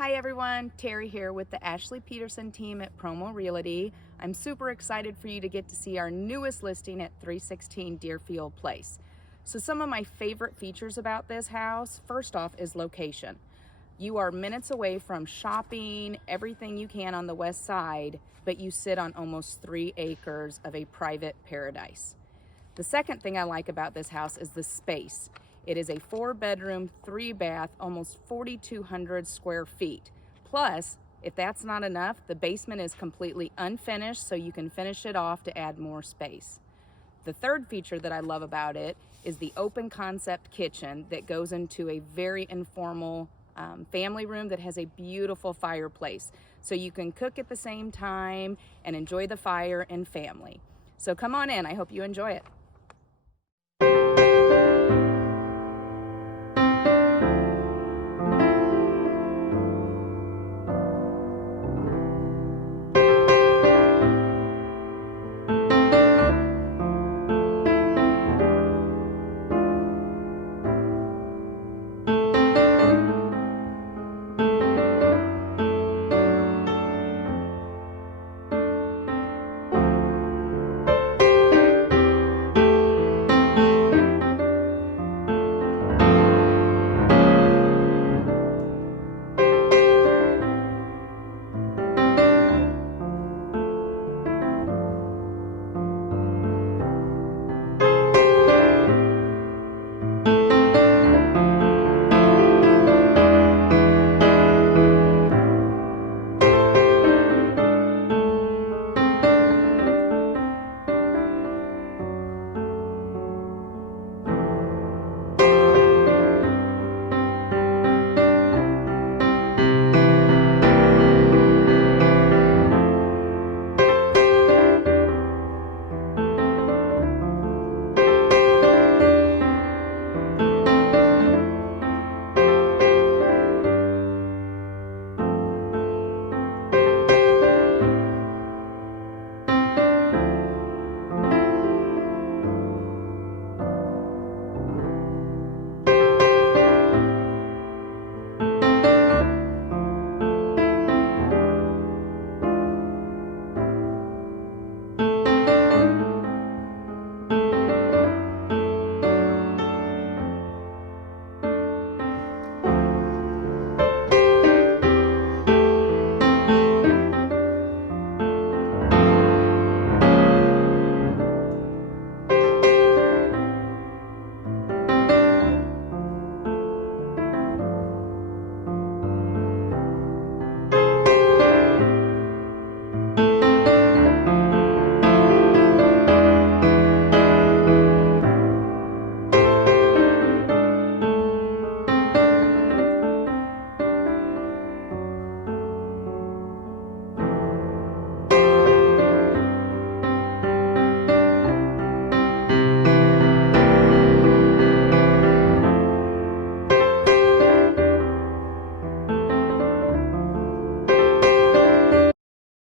Hi everyone, Terry here with the Ashley Peterson team at Promo Realty. I'm super excited for you to get to see our newest listing at 316 Deerfield Place. So some of my favorite features about this house, first off, is location. You are minutes away from shopping, everything you can on the west side, but you sit on almost 3 acres of a private paradise. The second thing I like about this house is the space. It is a 4-bedroom, 3-bath, almost 4,200 square feet. Plus, if that's not enough, the basement is completely unfinished, so you can finish it off to add more space. The third feature that I love about it is the open concept kitchen that goes into a very informal family room that has a beautiful fireplace. So you can cook at the same time and enjoy the fire and family. So come on in, I hope you enjoy it.